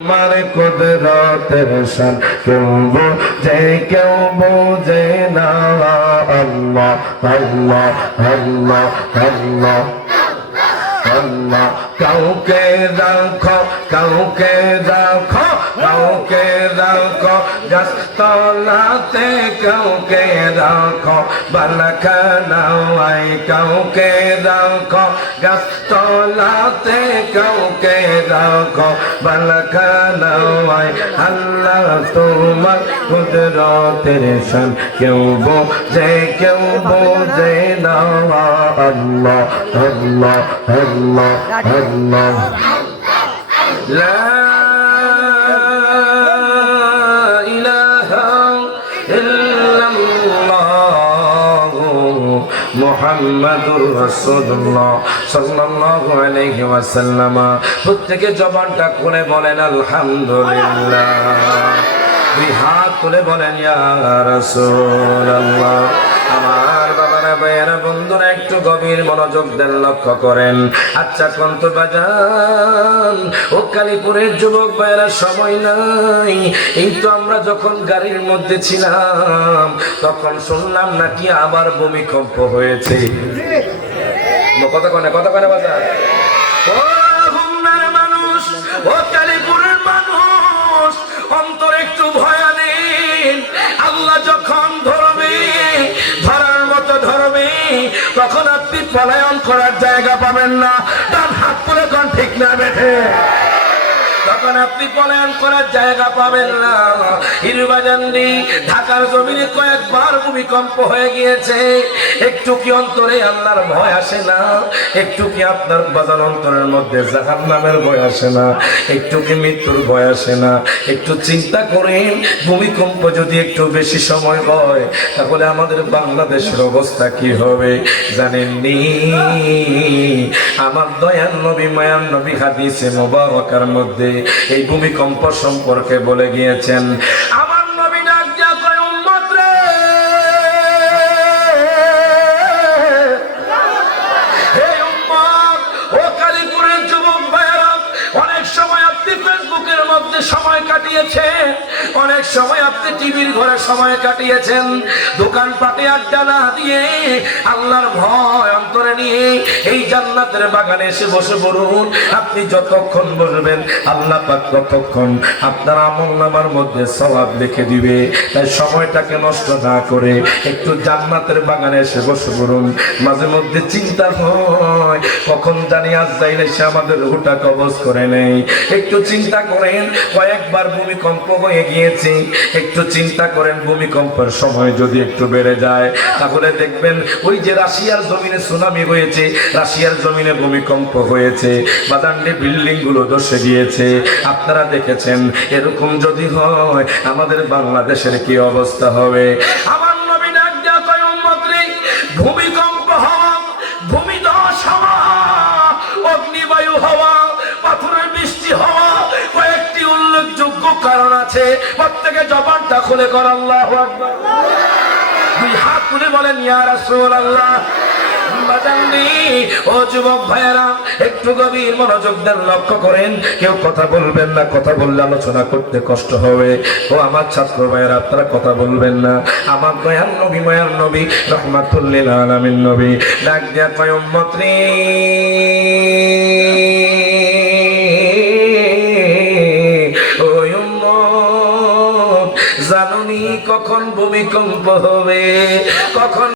তোমার কুদরতের শান কেউ বোঝে না। আল্লাহ আল্লাহ আল্লাহ আল্লাহ আল্লাহ। কাউকে রাখো কাউকে রাখো কাউকে রাখো গাছতলাতে, কাউকে রাখো বালখানায়, কাউকে রাখো গাছতলাতে, কাউকে রাখো বালখানায়। আল্লাহ তোমার কুদরতের শান কেউ বোঝে না। আল্লাহ আল্লাহ আল্লাহ আল্লাহ। লা ইলাহা ইল্লাল্লাহ মুহাম্মাদুর রাসূলুল্লাহ সাল্লাল্লাহু আলাইহি ওয়াসাল্লাম। প্রত্যেকে জবানটা খুলে বলেন আলহামদুলিল্লাহ। দুই হাত তুলে বলেন ইয়া রাসূলুল্লাহ। আমার বাবারা ভাইয়েরা বন্ধুরা একটু গভীর মনোযোগ দেন, লক্ষ্য করেন। আচ্ছা কন্ত বাজান ও কালীপুরের যুবক ভাইয়েরা, সময় নাই। এই তো আমরা যখন গাড়ির মধ্যে ছিলাম তখন শুনলাম নাকি আবার ভূমিকম্প হয়েছে। কথা কনে বাজার। ও হুমনার মানুষ, ও কালীপুরের মানুষ, অন্তর একটু ভয় আনেন। আল্লাহ যখন ধরবে, ধরার মতো ধরবে, তখন আপনি পলায়ন করার জায়গা পাবেন না। তার হাত করে কোন ঠিক না বেঠে, তখন আপনি পলায়ন করার জায়গা পাবেন না। হিরুবাজানদি ঢাকার জমিনে কয়েকবার ভূমিকম্প হয়ে গিয়েছে। একটু কি অন্তরে আল্লাহর ভয় আসে না? একটু কি আপনার বাজার অন্তরের মধ্যে জাহান্নামের ভয় আসে না? একটু কি মৃত্যুর ভয় আসে না? একটু চিন্তা করেন, ভূমিকম্প যদি একটু বেশি সময় হয় তাহলে আমাদের বাংলাদেশের অবস্থা কি হবে জানেননি? আমার দয়াল নবী মায়ার নবী হাদিসে মুবারকার মধ্যে এই ভূমিকম্প সম্পর্কে বলে গিয়েছেন। আমার নবী ডাক দিয়া কয়, উম্মত রে, হে উম্মত, ও কালীপুরের যুবক ভাইয়েরা, অনেক সময় আপনি ফেসবুকের মধ্যে সময় কাটিয়েছেন, অনেক সময় আপনি টিভির ঘরে সময় কাটিয়েছেন, দোকানপাটে আড্ডা না দিয়ে আল্লাহর ভয় অন্তরে নিয়ে এই জান্নাতের বাগানে এসে বসে পড়ুন। আপনি যতক্ষণ বসবেন আল্লাহ পাক ততক্ষণ আপনার আমলনামার মধ্যে সওয়াব লিখে দিবে। তাই সময়টাকে নষ্ট না করে একটু জান্নাতের বাগানে এসে বসে পড়ুন। মাঝে মধ্যে চিন্তা হয় কখন জানি আজরাইল এসে আমাদের রূহটা কবজ করে নেই। একটু চিন্তা করেন, কয়েকবার ভূমিকম্প হয়ে গিয়েছে। একটু চিন্তা করেন, ভূমিকম্পের সময় যদি একটু বেড়ে যায় তাহলে দেখবেন ওই যে রাশিয়ার জমিনে সুনামি হয়েছে, রাশিয়ার জমিনে ভূমিকম্প হয়েছে, বাদান্ডে বিল্ডিং গুলো ধসে গিয়েছে। আপনারা দেখেছেন, এরকম যদি হয় আমাদের বাংলাদেশের কি অবস্থা হবে? আমার নবী ডাক দিয়া কয়, উম্মত রে, ভূমিকম্প হওয়া, ভূমিধস হওয়া, অগ্নিবায়ু হওয়া, পাথরের বৃষ্টি হওয়া, কয়েকটি উল্লেখযোগ্য কারণ আছে। প্রত্যেকে জবানটা খুলে কর আল্লাহু আকবার। দুই হাত তুলে বলেন ইয়া রাসূলুল্লাহ। ও যুবক ভাইয়েরা, একটু গভীর মনোযোগ দেন, লক্ষ্য করেন। কেউ কথা বলবেন না, কথা বললে আলোচনা করতে কষ্ট হবে। ও আমার ছাত্র ভাইয়েরা, আপনারা কথা বলবেন না। আমার দয়াল নবী মায়ার নবী রাহমাতুল লিল আলামিন নবী ডাক দিয়া কয়, উম্মত রে, ও উম্মত, জানুনি কখন ভূমিকম্প হবে, কখন